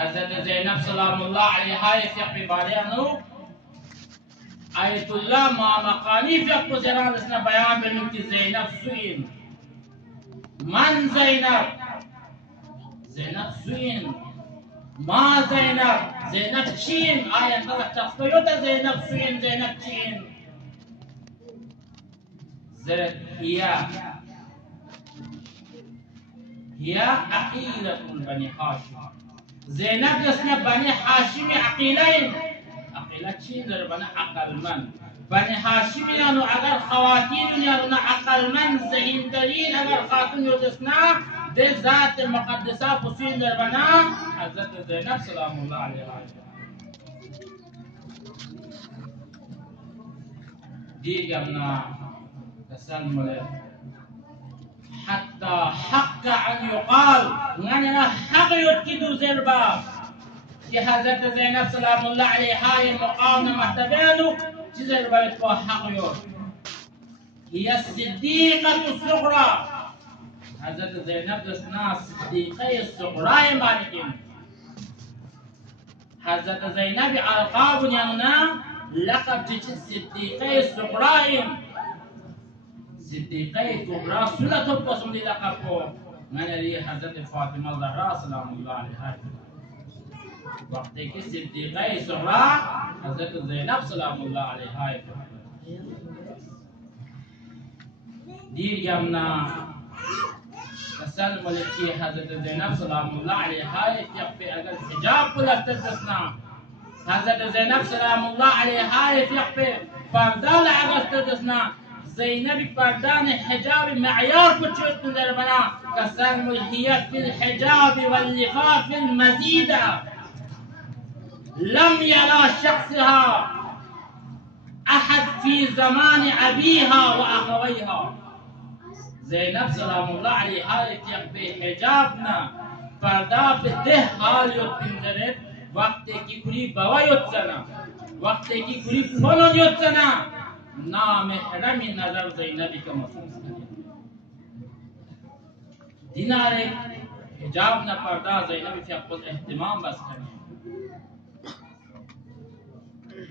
Hazreti Zeynep selamullahi aleyha fi bariyanu Ayetullah Mamaqani fi kuzeranısına beyan benim ki Zeynep suin. Man Zeynep? Zeynep suin. Ma Zeynep? Zeynep çin. Ayet Allah çaktıyor da Zeynep suin, Zeynep çin. هي عقيلة بني هاشم زينب جسنا بني هاشم عقيلين عقيلة چين در بني عقل من بني هاشم يانو اگر خواتين يانو عقل من ذهين ترين اگر خاتون يجسنا ده ذات مقدسة بسين در بنا حضرت زينب سلام الله عليها دي جمنا تسلم له حتى حق أن يقال أننا حق يتكدو زربا في حضرت زينب سلام الله عليها مقام محتبينه زربا يتكو حق يور هي الصديقة الصغرى حضرت زينب دسنا الصديقة الصغرى مالكين حضرت زينب ألقاب يننا لقب الصديقة الصغرى صدیقه کبرا سنت پسندیده قبو من علی حضرت فاطمه زهرا سلام الله علیها وقتی که صدیقه صغرا حضرت زینب سلام الله علیها دیر گمنا تسلم لکی حضرت زینب سلام الله علیها یقفی اگر حجاب پلفت دسنا حضرت زینب سلام الله علیها یقفی پردال اگر دسنا زينب فردان حجاب معيار كتشوت در بنا كسلم هي في الحجاب واللفاف المزيدة لم يرى شخصها أحد في زمان أبيها وأخويها زينب سلام الله عليها يتقبي حجابنا فردا في ده حال يتنزرد وقت کی کلی بوا يتزنا وقت کی کلی فنون يتزنا نام حرمی نظر زینبی کا محسوس کریں دینارے حجاب نہ پردہ زینبی فی خود اہتمام بس کریں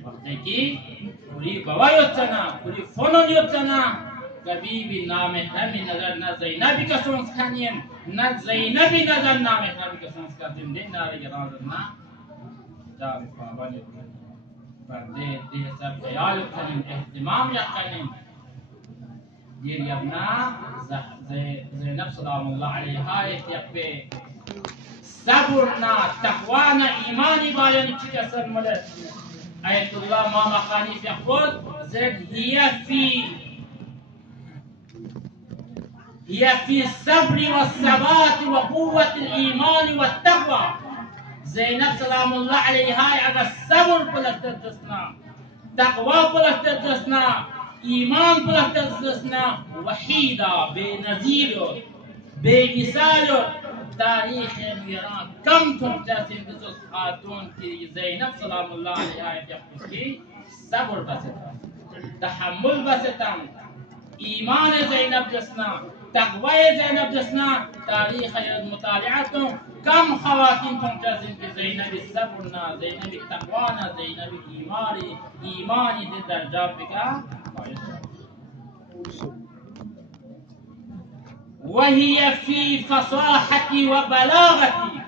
وقت کی پوری بوا یوتنا پوری فنون یوتنا کبھی بھی نام حرمی نظر نہ زینبی کا سونس کریں نہ زینبی نظر نام حرمی کا سونس کریں دینارے گرازر نہ حجاب پابانی کریں پردے دے سب خیال کنین اہتمام یکنین دیر یبنا زینب سلام اللہ علیہا یقبے صبرنا تقوانا ایمانی بالانی چی اثر ملت آیت اللہ ماما خانی فی خود زرد هي في الصبر والثبات وقوة الإيمان والتقوى زينب سلام الله عليها اگر صبر پلفتر دسنا تقوى پلفتر دسنا ایمان پلفتر دسنا وحیدہ بے نظیر بے مثال تاریخ میران کم تم جیسے بزرگ خاتون کی زینب سلام اللہ علیها کی صبر بستا تحمل بستا ایمان زینب جسنا تقوی زینب جسنا تاریخ مطالعاتوں کم خواتین تم جزن کی زینب صبرنا زینب تقوانا زینب ایمانی دے درجات بکا وهي في فصاحتي وبلاغتي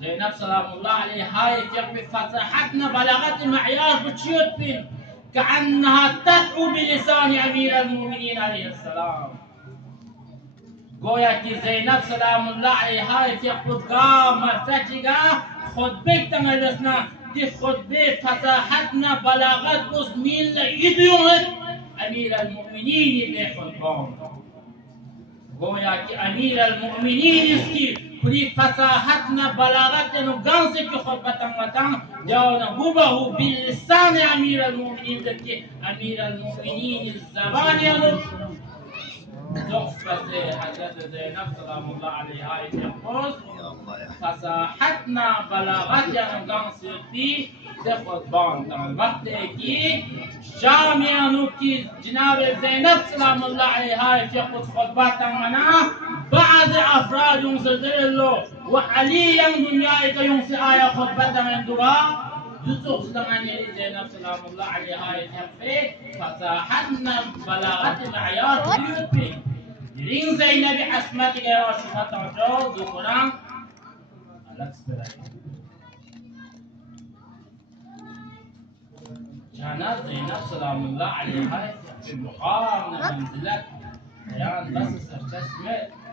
زینب سلام الله علیها في فصاحتنا بلاغت معیار بچیوت بین كأنها تدعو بلسان أمير المؤمنين عليه السلام گویا کہ زینب سلام اللہ علیہا فی خودگاہ مرتجگا خطبه تمرسنا دی خطبه فصاحتنا بلاغت بس میل لئیدیومت امیر المؤمنین بے خطبان گویا کہ امیر المؤمنین اس کی کلی فصاحتنا بلاغت نگان سے کی خطبتاں وطاں جاونا ہو باللسان امیر المؤمنین دکی امیر المؤمنین الزبان یعنی صحبة حضرت زينب سلام الله عليها يقول فصاحتنا بلاغتنا نگان سیتی سے خطبان تمام وقت کی جامعانو کی جناب زینب سلام الله عليها في خطبات منا بعض افراد ينصدر له وعلي ين دنيا يكون آية خطبة من درا يوسف زمان زينب سلام الله عليها يتحفي فصاحتنا بلاغة معيار بيوتي رين زينب عصمت غير وشفت عجو ذكران ألكس براي كانت زينب سلام الله عليها في مقام منزلت بيان بس سرچشمه